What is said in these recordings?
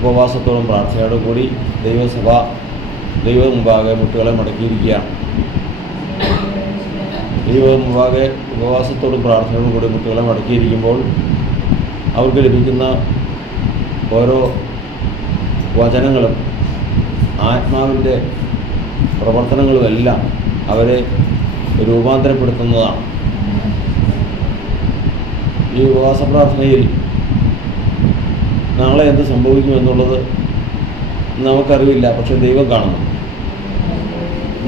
ഉപവാസത്തോടും പ്രാർത്ഥനയോടും കൂടി ദൈവസഭ ദൈവ മുമ്പാകെ മുട്ടുകളെ മടക്കിയിരിക്കുകയാണ്. ദൈവ മുമ്പാകെ ഉപവാസത്തോടും പ്രാർത്ഥനയോടും കൂടി മുട്ടുകളെ മടക്കിയിരിക്കുമ്പോൾ അവർക്ക് ലഭിക്കുന്ന ഓരോ വചനങ്ങളും ആത്മാവിന്റെ പ്രവർത്തനങ്ങളുമെല്ലാം അവരെ രൂപാന്തരപ്പെടുത്തുന്നതാണ്. ഈ ഉപവാസ പ്രാർത്ഥനയിൽ നാളെ എന്ത് സംഭവിക്കും എന്നുള്ളത് നമുക്കറിവില്ല പക്ഷെ ദൈവം കാണുന്നു.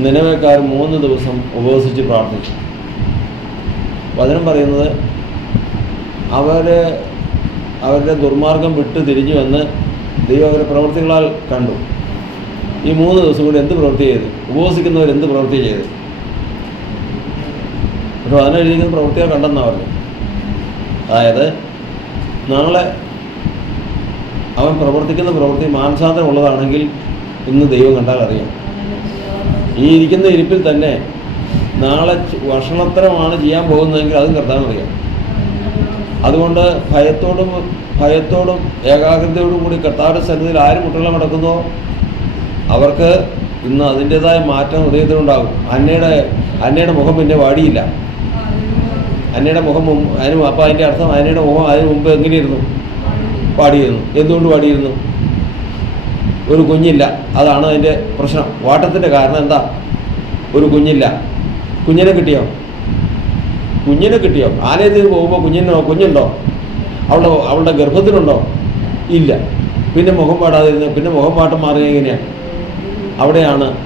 നിലവേക്കാർ മൂന്ന് ദിവസം ഉപവസിച്ച് പ്രാർത്ഥിച്ചു. വചനം പറയുന്നത് അവർ അവരുടെ ദുർമാർഗം വിട്ട് തിരിഞ്ഞു വന്ന് ദൈവം അവരുടെ പ്രവൃത്തികളാൽ കണ്ടു. ഈ മൂന്ന് ദിവസം കൂടി എന്ത് പ്രവൃത്തി ചെയ്തു? ഉപവസിക്കുന്നവർ എന്ത് പ്രവൃത്തി ചെയ്തു? പക്ഷെ അതിനെഴുതിയിരിക്കുന്ന പ്രവൃത്തികൾ കണ്ടെന്നാണ് പറഞ്ഞു. അതായത് നാളെ അവൻ പ്രവർത്തിക്കുന്ന പ്രവൃത്തി മാനസാന്തരം ഉള്ളതാണെങ്കിൽ ഇന്ന് ദൈവം കണ്ടാൽ അറിയാം. ഈ ഇരിക്കുന്ന ഇരിപ്പിൽ തന്നെ നാളെ വഷളത്തരമാണ് ചെയ്യാൻ പോകുന്നതെങ്കിൽ അതും കർത്താവ് അറിയാം. അതുകൊണ്ട് ഭയത്തോടും ഭയത്തോടും ഏകാഗ്രതയോടും കൂടി കർത്താവിന്റെ സന്നിധിയിൽ ആര് കുട്ടികളെ നടക്കുന്നോ അവർക്ക് ഇന്ന് അതിന്റെതായ മാറ്റം ഹൃദയത്തിലുണ്ടാകും. അന്നയുടെ അന്നയുടെ മുഖം പിന്നെ വാടിയില്ല. അന്നയുടെ മുഖം അതിന് അപ്പം അതിന്റെ അർത്ഥം അന്നയുടെ മുഖം അതിന് മുമ്പ് എങ്ങനെയിരുന്നു പാടിയിരുന്നു എന്തുകൊണ്ട് പാടിയിരുന്നു ഒരു കുഞ്ഞില്ല. അതാണ് അതിന്റെ പ്രശ്നം. വാട്ടത്തിന്റെ കാരണം എന്താ? ഒരു കുഞ്ഞില്ല. കുഞ്ഞിനെ കിട്ടിയോ? കുഞ്ഞിനെ കിട്ടിയോ? ആലയത്തിൽ പോകുമ്പോൾ കുഞ്ഞിനോ കുഞ്ഞുണ്ടോ? അവളുടെ അവളുടെ ഗർഭത്തിനുണ്ടോ ഇല്ല. പിന്നെ മുഖം പാടാതിരുന്നു പിന്നെ മുഖം പാട്ടം മാറുക എങ്ങനെയാണ് അവിടെയാണ്.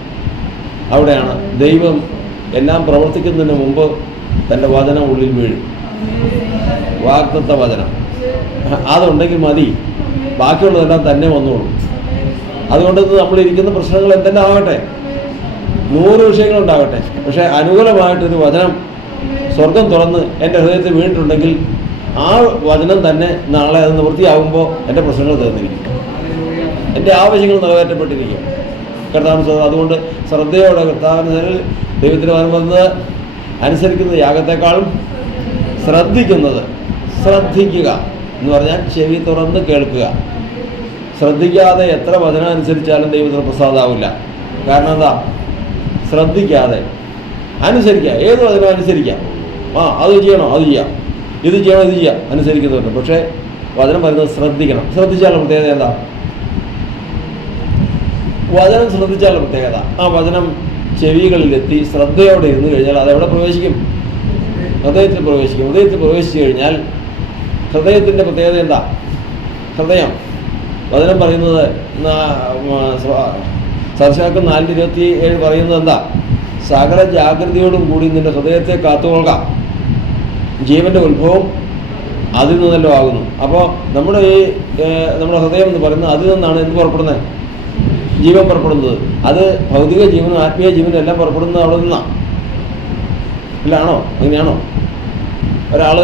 അവിടെയാണ്. ദൈവം എല്ലാം പ്രവർത്തിക്കുന്നതിന് മുമ്പ് തന്റെ വചനം ഉള്ളിൽ വീഴും. വാക്തത്വ വചനം. അതുണ്ടെങ്കിൽ മതി. ബാക്കിയുള്ളതെല്ലാം തന്നെ വന്നോളൂ. അതുകൊണ്ട് നമ്മളിരിക്കുന്ന പ്രശ്നങ്ങൾ എന്തെല്ലാം ആവട്ടെ നൂറ് വിഷയങ്ങളുണ്ടാകട്ടെ. പക്ഷേ അനുകൂലമായിട്ടൊരു വചനം സ്വർഗം തുറന്ന് എന്റെ ഹൃദയത്തിൽ വീണിട്ടുണ്ടെങ്കിൽ ആ വചനം തന്നെ നാളെ അത് നിവൃത്തിയാകുമ്പോൾ എന്റെ പ്രശ്നങ്ങൾ തീർന്നിരിക്കും. എന്റെ ആവശ്യങ്ങൾ നിറവേറ്റപ്പെട്ടിരിക്കും. കർത്താവിന് അതുകൊണ്ട് ശ്രദ്ധയോടെ കർത്താവിന് ദൈവത്തിന് വരുന്നത് അനുസരിക്കുന്ന യാഗത്തെക്കാളും ശ്രദ്ധിക്കുന്നത് ശ്രദ്ധിക്കുക. എന്ന് പറഞ്ഞാൽ ചെവി തുറന്ന് കേൾക്കുക. ശ്രദ്ധിക്കാതെ എത്ര വചനം അനുസരിച്ചാലും ദൈവത്തിന് പ്രസാദാവില്ല. കാരണം എന്താ? ശ്രദ്ധിക്കാതെ. അനുസരിക്കുക. ഏത് വചനം അനുസരിക്കാം? ആ അത് ചെയ്യണോ അത് ചെയ്യാം. ഇത് ചെയ്യണോ ഇത് ചെയ്യാം. അനുസരിക്കുന്നുണ്ട് പക്ഷേ വചനം പറയുന്നത് ശ്രദ്ധിക്കണം. ശ്രദ്ധിച്ചാലുള്ള പ്രത്യേകത എന്താ? വചനം ശ്രദ്ധിച്ചാലുള്ള പ്രത്യേകത. ആ വചനം ചെവികളിലെത്തി ശ്രദ്ധയോടെ ഇരുന്ന് കഴിഞ്ഞാൽ അതെവിടെ പ്രവേശിക്കും? ഹൃദയത്തിൽ പ്രവേശിക്കും. ഹൃദയത്തിൽ പ്രവേശിച്ചു കഴിഞ്ഞാൽ ഹൃദയത്തിന്റെ പ്രത്യേകത എന്താ? ഹൃദയം. വചനം പറയുന്നത് സർശാക്കം നാലിന്റെ ഇരുപത്തി ഏഴ് പറയുന്നത് എന്താ? സകല ജാഗ്രതയോടും കൂടി നിന്റെ ഹൃദയത്തെ കാത്തുകൊള്ളുക. ജീവന്റെ ഉത്ഭവം അതിൽ നിന്നല്ലോ ആകുന്നു. അപ്പോൾ നമ്മുടെ ഈ നമ്മുടെ ഹൃദയം എന്ന് പറയുന്നത് അതിൽ നിന്നാണ് എന്ത് പുറപ്പെടുന്നത്? ജീവൻ പുറപ്പെടുന്നത്. അത് ഭൗതിക ജീവനും ആത്മീയ ജീവനും എല്ലാം പുറപ്പെടുന്നത് അവിടെ നിന്നാണ് ഇല്ലാണോ? അങ്ങനെയാണോ? ഒരാൾ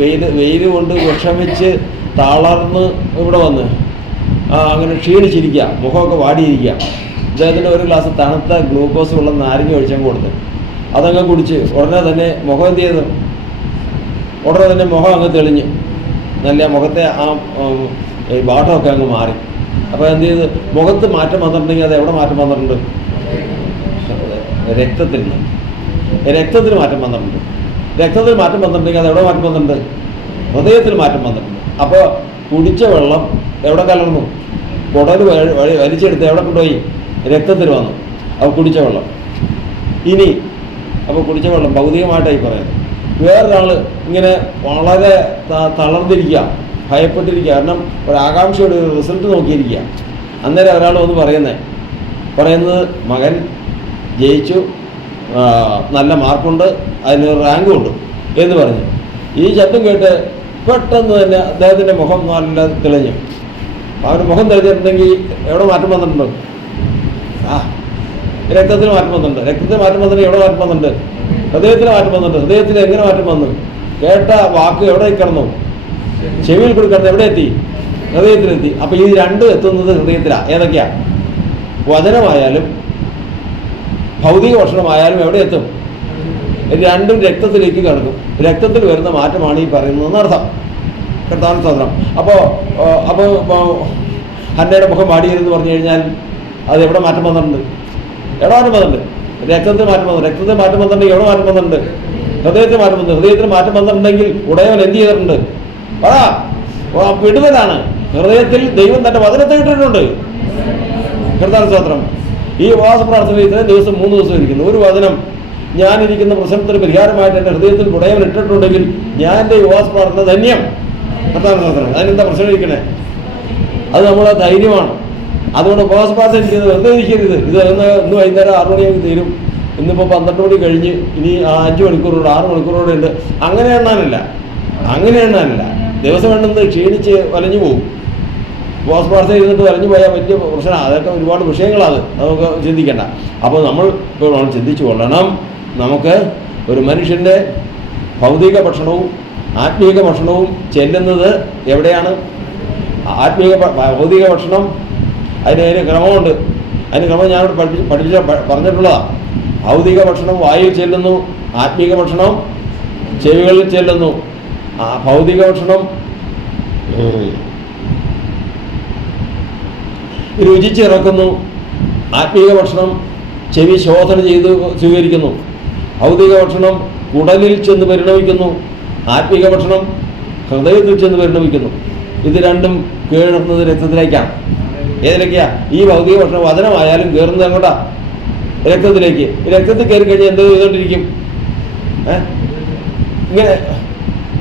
വെയിൽ വെയിൽ കൊണ്ട് വിഷമിച്ച് തളർന്ന് ഇവിടെ വന്ന് അങ്ങനെ ക്ഷീണിച്ചിരിക്കുക മുഖമൊക്കെ വാടിയിരിക്കുക അദ്ദേഹത്തിന് ഒരു ഗ്ലാസ് തണുത്ത ഗ്ലൂക്കോസ് ഉള്ള നാരങ്ങ ഒഴിച്ചങ്ങ് കൊടുത്ത് അതങ്ങ് കുടിച്ച് ഉടനെ തന്നെ മുഖം എന്ത് ചെയ്തു? ഉടനെ തന്നെ മുഖം അങ്ങ് തെളിഞ്ഞ് നല്ല മുഖത്തെ ആ വാട്ടമൊക്കെ അങ്ങ് മാറി. അപ്പോൾ എന്ത് ചെയ്ത്? മുഖത്ത് മാറ്റം വന്നിട്ടുണ്ടെങ്കിൽ അത് എവിടെ മാറ്റം വന്നിട്ടുണ്ട്? രക്തത്തിൽ രക്തത്തിന് മാറ്റം വന്നിട്ടുണ്ട്. രക്തത്തിൽ മാറ്റം വന്നിട്ടുണ്ടെങ്കിൽ അത് എവിടെ മാറ്റം വന്നിട്ടുണ്ട്? ഹൃദയത്തിൽ മാറ്റം വന്നിട്ടുണ്ട്. അപ്പോൾ കുടിച്ച വെള്ളം എവിടെ കലർന്നു? കുടൽ വഴി- വലിച്ചെടുത്ത് എവിടെ കൊണ്ടുപോയി? രക്തത്തിൽ വന്നു. അപ്പോൾ കുടിച്ച വെള്ളം. ഇനി അപ്പോൾ കുടിച്ച വെള്ളം ഭൗതികമായിട്ടായി പറയുന്നത് വേറൊരാൾ ഇങ്ങനെ വളരെ തളർന്നിരിക്കുക ഭയപ്പെട്ടിരിക്കുക. കാരണം ഒരു ആകാംക്ഷയുടെ ഒരു റിസൾട്ട് നോക്കിയിരിക്കുക. അന്നേരം ഒരാൾ വന്ന് പറയുന്നത് പറയുന്നത് മകൻ ജയിച്ചു നല്ല മാർക്കുണ്ട് അതിന് റാങ്ക് ഉണ്ട് എന്ന് പറഞ്ഞു. ഈ ശബ്ദം കേട്ട് പെട്ടെന്ന് തന്നെ അദ്ദേഹത്തിന്റെ മുഖം നല്ല തെളിഞ്ഞു. അവന്റെ മുഖം തെളിഞ്ഞിട്ടുണ്ടെങ്കിൽ എവിടെ മാറ്റം വന്നിട്ടുണ്ട്? ആ രക്തത്തിന് മാറ്റം വന്നിട്ടുണ്ട്. രക്തത്തിന് മാറ്റം വന്നിട്ട് എവിടെ മാറ്റം വന്നിട്ടുണ്ട്? ഹൃദയത്തിന് മാറ്റം വന്നിട്ടുണ്ട്. ഹൃദയത്തിന് എങ്ങനെ മാറ്റം വന്നു? കേട്ട വാക്ക് എവിടെ കിടന്നു? ചെവിയിൽ കൂടി എവിടെ എത്തി? ഹൃദയത്തിലെത്തി അപ്പോൾ ഈ രണ്ടും എത്തുന്നത് ഹൃദയത്തിലാണ് ഏതൊക്കെയാ? വചനമായാലും ഭൗതിക ഭക്ഷണമായാലും എവിടെ എത്തും? രണ്ടും രക്തത്തിലേക്ക് കടക്കും രക്തത്തിൽ വരുന്ന മാറ്റമാണ് ഈ പറയുന്നതെന്ന് അർത്ഥം. കർത്താവിന് സ്വതന്ത്രം അപ്പോൾ അപ്പോൾ ഹന്നയുടെ മുഖം വാടിയിരുന്ന് പറഞ്ഞു കഴിഞ്ഞാൽ അത് എവിടെ മാറ്റം വന്നിട്ടുണ്ട്? എവിടെ മാറ്റം വന്നിട്ടുണ്ട്? രക്തത്തിൽ മാറ്റം വന്നു. രക്തത്തിൽ മാറ്റം വന്നിട്ടുണ്ടെങ്കിൽ എവിടെ മാറ്റം വന്നിട്ടുണ്ട്? ഹൃദയത്തിൽ മാറ്റം വന്നു. ഹൃദയത്തിൽ മാറ്റം വന്നിട്ടുണ്ടെങ്കിൽ ഉടയവൻ എന്ത് ചെയ്തിട്ടുണ്ട്? പറ. വിടുതലാണ് ഹൃദയത്തിൽ ദൈവം തന്റെ വചനത്തെ ഇട്ടിട്ടുണ്ട്. കർത്താൻ സ്തോത്രം. ഈ ഉപവാസ ഇത്രയും ദിവസം മൂന്ന് ദിവസം ഇരിക്കുന്നു. ഒരു വചനം ഞാനിരിക്കുന്ന പ്രശ്നത്തിന് പരിഹാരമായിട്ട് എന്റെ ഹൃദയത്തിൽ ഉടയവൻ ഇട്ടിട്ടുണ്ടെങ്കിൽ ഞാൻ എന്റെ യുവാസ് പറഞ്ഞ ധന്യം. സ്തോത്രം അതിനെന്താ പ്രശ്നം ഇരിക്കണേ അത് നമ്മളെ ധൈര്യമാണ്. അതുകൊണ്ട് ഉപവാസ പ്രാർത്ഥന എനിക്ക് വെറുതെ ഇരിക്കരുത്. ഇത് ഇന്ന് ഇന്ന് വൈകുന്നേരം ആറു മണിയായി തീരും. ഇന്നിപ്പോൾ പന്ത്രണ്ട് മണി കഴിഞ്ഞ് ഇനി അഞ്ച് മണിക്കൂറോട് ആറ് മണിക്കൂറോടെ ഉണ്ട്. അങ്ങനെ എണ്ണാനില്ല. അങ്ങനെ എണ്ണാനില്ല. ദിവസം എണ്ണുന്നത് ക്ഷീണിച്ച് വലഞ്ഞു പോകും. ഉപവാസ പ്രാർത്ഥന ഇരുന്നിട്ട് വലഞ്ഞു പോയാൽ വലിയ പ്രശ്നമാണ്. അതൊക്കെ ഒരുപാട് വിഷയങ്ങളാണ്. നമുക്ക് ചിന്തിക്കേണ്ട. അപ്പോൾ നമ്മൾ ഇപ്പോൾ ചിന്തിച്ചു കൊള്ളണം. നമുക്ക് ഒരു മനുഷ്യന്റെ ഭൗതിക ഭക്ഷണവും ആത്മീക ഭക്ഷണവും ചെല്ലുന്നത് എവിടെയാണ്? ആത്മീക ഭൗതിക ഭക്ഷണം. അതിന് അതിന് ക്രമമുണ്ട്. അതിന് ക്രമം ഞാൻ ഇവിടെ പഠിപ്പിച്ച് പഠിപ്പിച്ച പറഞ്ഞിട്ടുള്ളതാണ് ഭൗതിക ഭക്ഷണം വായിൽ ചെല്ലുന്നു ആത്മീക ഭക്ഷണം ചെവികളിൽ ചെല്ലുന്നു. ആ ഭൗതിക ഭക്ഷണം രുചിച്ചിറക്കുന്നു. ആത്മീക ഭക്ഷണം ചെവി ശോധന ചെയ്ത് സ്വീകരിക്കുന്നു. ഭൗതിക ഭക്ഷണം ഉടലിൽ ചെന്ന് പരിണമിക്കുന്നു ആത്മീക ഭക്ഷണം ഹൃദയത്തിൽ ചെന്ന് പരിണമിക്കുന്നു. ഇത് രണ്ടും കീഴടക്കുന്നത് രക്തത്തിലേക്കാണ്. ഏതിലേക്കാ ഈ ഭൗതിക ഭക്ഷണം വചനമായാലും കയറുന്നത് എങ്ങോട്ടാ? രക്തത്തിലേക്ക്. രക്തത്തിൽ കയറി കഴിഞ്ഞാൽ എന്ത് ചെയ്തുകൊണ്ടിരിക്കും? ഇങ്ങനെ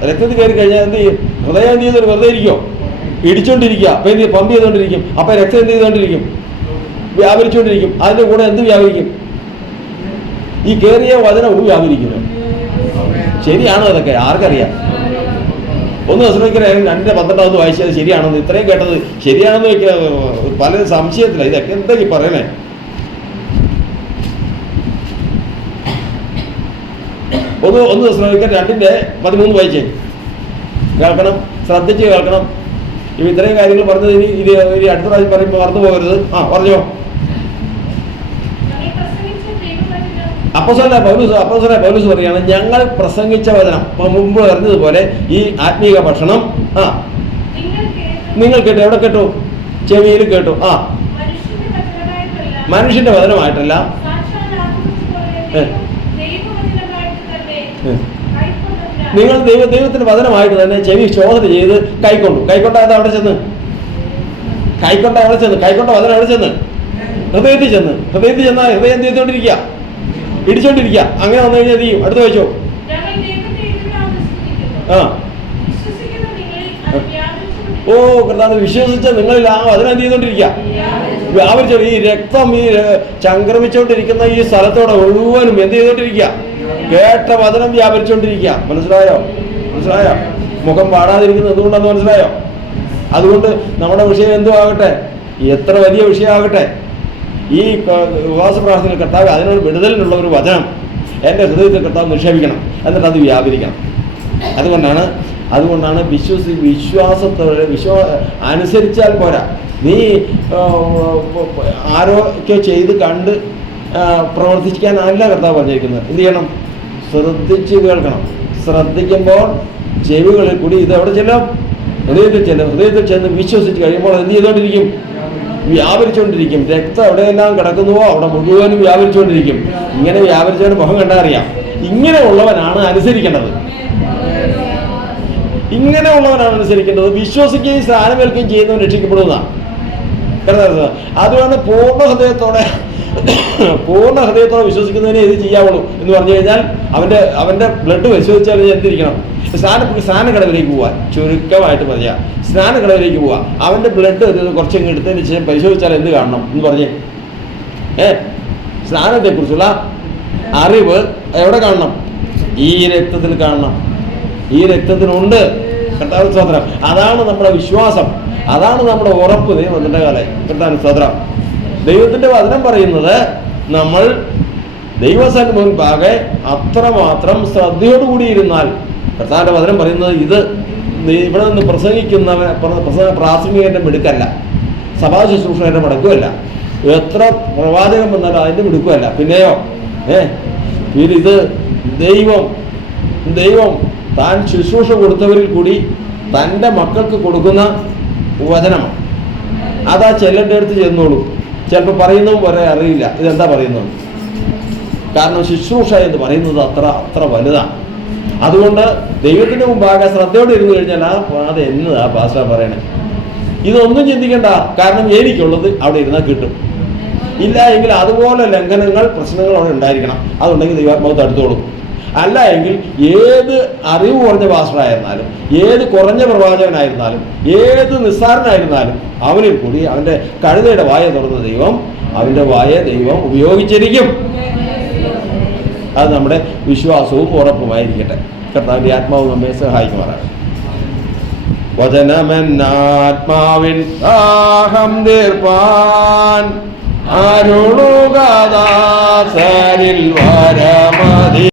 രക്തത്തിൽ കയറി കഴിഞ്ഞാൽ എന്ത് ചെയ്യും? ഹൃദയം എന്ത് ചെയ്തൊരു വെറുതെ ഇരിക്കുമോ ഇടിച്ചോണ്ടിരിക്കുക അപ്പം എന്ത്? പമ്പ് ചെയ്തുകൊണ്ടിരിക്കും. അപ്പം രക്തം എന്ത് ചെയ്തുകൊണ്ടിരിക്കും? വ്യാപരിച്ചുകൊണ്ടിരിക്കും. അതിന്റെ കൂടെ എന്ത് വ്യാപരിക്കും? ഈ കയറിയ വചനവും വ്യാപരിക്കുന്നു ശരിയാണോ അതൊക്കെ ആർക്കറിയാം. ഒന്ന് ശ്രമിക്കണേ രണ്ടിന്റെ പന്ത്രണ്ടാമത് വായിച്ചത് ശരിയാണെന്ന് ഇത്രയും കേട്ടത് ശരിയാണെന്ന് വെക്കുക പല സംശയത്തില്ല ഇതൊക്കെ എന്താ ഈ പറയണേ? ഒന്ന് ഒന്ന് ശ്രമിക്കാൻ രണ്ടിന്റെ പതിമൂന്ന് വായിച്ചേ. കേൾക്കണം ശ്രദ്ധിച്ച് കേൾക്കണം. ഇവ ഇത്രയും കാര്യങ്ങൾ പറഞ്ഞത് ഇനി ഇത് അടുത്ത പ്രാവശ്യം പറയുമ്പോൾ മറന്നു പോകരുത് ആ പറഞ്ഞോ ഞങ്ങൾ പ്രസംഗിച്ച ദൈവവചനം അപ്പോസല പൗലൂസ് അപ്പോസല പൗലൂസ് പറയുകയാണ് ഞങ്ങൾ പ്രസംഗിച്ച വചനം. മുമ്പ് പറഞ്ഞതുപോലെ ഈ ആത്മീക ഭക്ഷണം ആ. നിങ്ങൾ കേട്ടു. എവിടെ കേട്ടു? ചെവിയിൽ കേട്ടു ആ. മനുഷ്യന്റെ വചനമായിട്ടല്ല. നിങ്ങൾ ദൈവ ദൈവത്തിന്റെ വചനമായിട്ട് തന്നെ ചെവി ശോധന ചെയ്ത് കൈക്കൊണ്ടു. കൈക്കൊണ്ട അത് അവിടെ ചെന്ന്. കൈക്കൊണ്ട അവിടെ ചെന്ന്. കൈക്കൊണ്ട വചനം അവിടെ ചെന്ന്. ഹൃദയത്തിൽ ചെന്ന്. ഹൃദയത്തിൽ ചെന്നാൽ ഹൃദയം ചെയ്തുകൊണ്ടിരിക്കുക ഇടിച്ചോണ്ടിരിക്കുക അങ്ങനെ വന്നു കഴിഞ്ഞാൽ ചെയ്യും? അടുത്ത വെച്ചോ വിശ്വസിക്കുന്നു. ആ. ഓ കർത്താവ് വിശ്വസിച്ച നിങ്ങളിൽ ആ അതിനെന്ത് ചെയ്തോണ്ടിരിക്കുക. വ്യാപരിച്ചു ഈ രക്തം ഈ ചംക്രമിച്ചോണ്ടിരിക്കുന്ന ഈ സ്ഥലത്തോടെ മുഴുവനും എന്ത് ചെയ്തോണ്ടിരിക്കുക കേട്ട വചനം വ്യാപരിച്ചോണ്ടിരിക്കുക മനസ്സിലായോ? മനസ്സിലായോ? മുഖം പാടാതിരിക്കുന്നത് എന്തുകൊണ്ടാന്ന് മനസ്സിലായോ? അതുകൊണ്ട് നമ്മുടെ വിഷയം എന്തു ആകട്ടെ എത്ര വലിയ വിഷയമാകട്ടെ? ഈ ഉപവാസ പ്രാർത്ഥന കർത്താവ് അതിനൊരു വിടുതലിനുള്ള ഒരു വചനം എന്റെ ഹൃദയത്തിൽ കർത്താവ് നിക്ഷേപിക്കണം. എന്നിട്ട് അത് വ്യാപരിക്കണം. അതുകൊണ്ടാണ് അതുകൊണ്ടാണ് വിശ്വസി വിശ്വാസത്തോടെ വിശ്വാ അനുസരിച്ചാൽ പോരാ. നീ ആരോക്കെ ചെയ്ത് കണ്ട് പ്രവർത്തിക്കാനല്ല കർത്താവ് പറഞ്ഞിരിക്കുന്നത്. എന്ത് ചെയ്യണം? ശ്രദ്ധിച്ച് കേൾക്കണം. ശ്രദ്ധിക്കുമ്പോൾ ചെവികളിൽ കൂടി ഇത് എവിടെ ചെല്ലും? ഹൃദയത്തിൽ ചെല്ലും. ഹൃദയത്തിൽ ചെന്ന് വിശ്വസിച്ച് കഴിയുമ്പോൾ എന്ത് ചെയ്തുകൊണ്ടിരിക്കും വ്യാപരിച്ചുകൊണ്ടിരിക്കും. രക്തം എവിടെയെല്ലാം കിടക്കുന്നുവോ അവിടെ മുഴുവനും വ്യാപരിച്ചുകൊണ്ടിരിക്കും. ഇങ്ങനെ വ്യാപരിച്ചവന് മുഖം കണ്ടാൽ അറിയാം ഇങ്ങനെ ഉള്ളവനാണ് അനുസരിക്കേണ്ടത്. ഇങ്ങനെ ഉള്ളവനാണ് അനുസരിക്കേണ്ടത്. വിശ്വസിക്കുകയും സ്ഥാനമേൽക്കുകയും ചെയ്യുന്നവൻ രക്ഷിക്കപ്പെടുന്നതാണ്. അതുകൊണ്ട് പൂർണ ഹൃദയത്തോടെ പൂർണ ഹൃദയത്തോടെ വിശ്വസിക്കുന്നതിനെ ഇത് ചെയ്യാവുള്ളൂ എന്ന് പറഞ്ഞു കഴിഞ്ഞാൽ അവന്റെ അവന്റെ ബ്ലഡ് പരിശോധിച്ചാൽ എന്തിരിക്കണം? സ്നാന സ്നാനകടവിലേക്ക് പോവാൻ ചുരുക്കമായിട്ട് പറയാ. സ്നാനകടവിലേക്ക് പോവാ. അവന്റെ ബ്ലഡ് കുറച്ചങ്ങ് എടുത്തതിന് ശേഷം പരിശോധിച്ചാൽ എന്ത് കാണണം എന്ന് പറഞ്ഞേ. ഏ? സ്നാനത്തെക്കുറിച്ചുള്ള അറിവ് എവിടെ കാണണം? ഈ രക്തത്തിൽ കാണണം. ഈ രക്തത്തിനുണ്ട്. കർത്താവ് അതാണ് നമ്മുടെ വിശ്വാസം. അതാണ് നമ്മുടെ ഉറപ്പ് ദൈവത്തിന്റെ കാലം. കർത്താവ് സ്തോത്രം. വചനം പറയുന്നത് നമ്മൾ ദൈവസന്മുൻപാകെ അത്രമാത്രം ശ്രദ്ധയോടുകൂടി ഇരുന്നാൽ കർത്താവിന്റെ വചനം പറയുന്നത് ഇത് ഇവിടെ നിന്ന് പ്രസംഗിക്കുന്നവ പ്രസംഗ പ്രാസംഗികന്റെ മിടുക്കല്ല. സഭാ ശുശ്രൂഷകരുടെ മടക്കുമല്ല എത്ര പ്രവാചകം വന്നാലും അതിന്റെ മിടുക്കുമല്ല പിന്നെയോ? ഏ? പിന്നെ ഇത് ദൈവം ദൈവം താൻ ശുശ്രൂഷ കൊടുത്തവരിൽ കൂടി തന്റെ മക്കൾക്ക് കൊടുക്കുന്ന വചനമാണ്. അതാ ചെല്ലന്റെ അടുത്ത് ചെന്നോളൂ. ചിലപ്പോൾ പറയുന്നതും വരെ അറിയില്ല. ഇതെന്താ പറയുന്നത്? കാരണം ശുശ്രൂഷ എന്ന് പറയുന്നത് അത്ര അത്ര വലുതാണ്. അതുകൊണ്ട് ദൈവത്തിന്റെ മുമ്പാകെ ശ്രദ്ധയോടെ ഇരുന്ന് കഴിഞ്ഞാൽ ആ പാത എന്നതാ പാസ്റ്റ പറയണേ. ഇതൊന്നും ചിന്തിക്കണ്ട. കാരണം എനിക്കുള്ളത് അവിടെ ഇരുന്നാൽ കിട്ടും. ഇല്ല എങ്കിൽ അതുപോലെ ലംഘനങ്ങൾ പ്രശ്നങ്ങൾ അവിടെ ഉണ്ടായിരിക്കണം. അതുണ്ടെങ്കിൽ ദൈവാത്മാവ് തടുത്തോളും. അല്ല എങ്കിൽ ഏത് അറിവ് കുറഞ്ഞ പാസ്റ്ററായിരുന്നാലും ഏത് കുറഞ്ഞ പ്രവാചകനായിരുന്നാലും ഏത് നിസ്സാരനായിരുന്നാലും അവനിൽ കൂടി അവന്റെ കഴുതയുടെ വായ തുറന്ന ദൈവം അവന്റെ വായ ദൈവം ഉപയോഗിച്ചിരിക്കും. അത് നമ്മുടെ വിശ്വാസവും ഉറപ്പുമായിരിക്കട്ടെ. കർത്താവിന്റെ ആത്മാവ് നമ്മെ സഹായിക്കുമാറാണ് വചനമെന്നാത്മാവിൻ ദാഹം തീർപ്പാൻ അരുളുകദാസരിൽ വരമതി.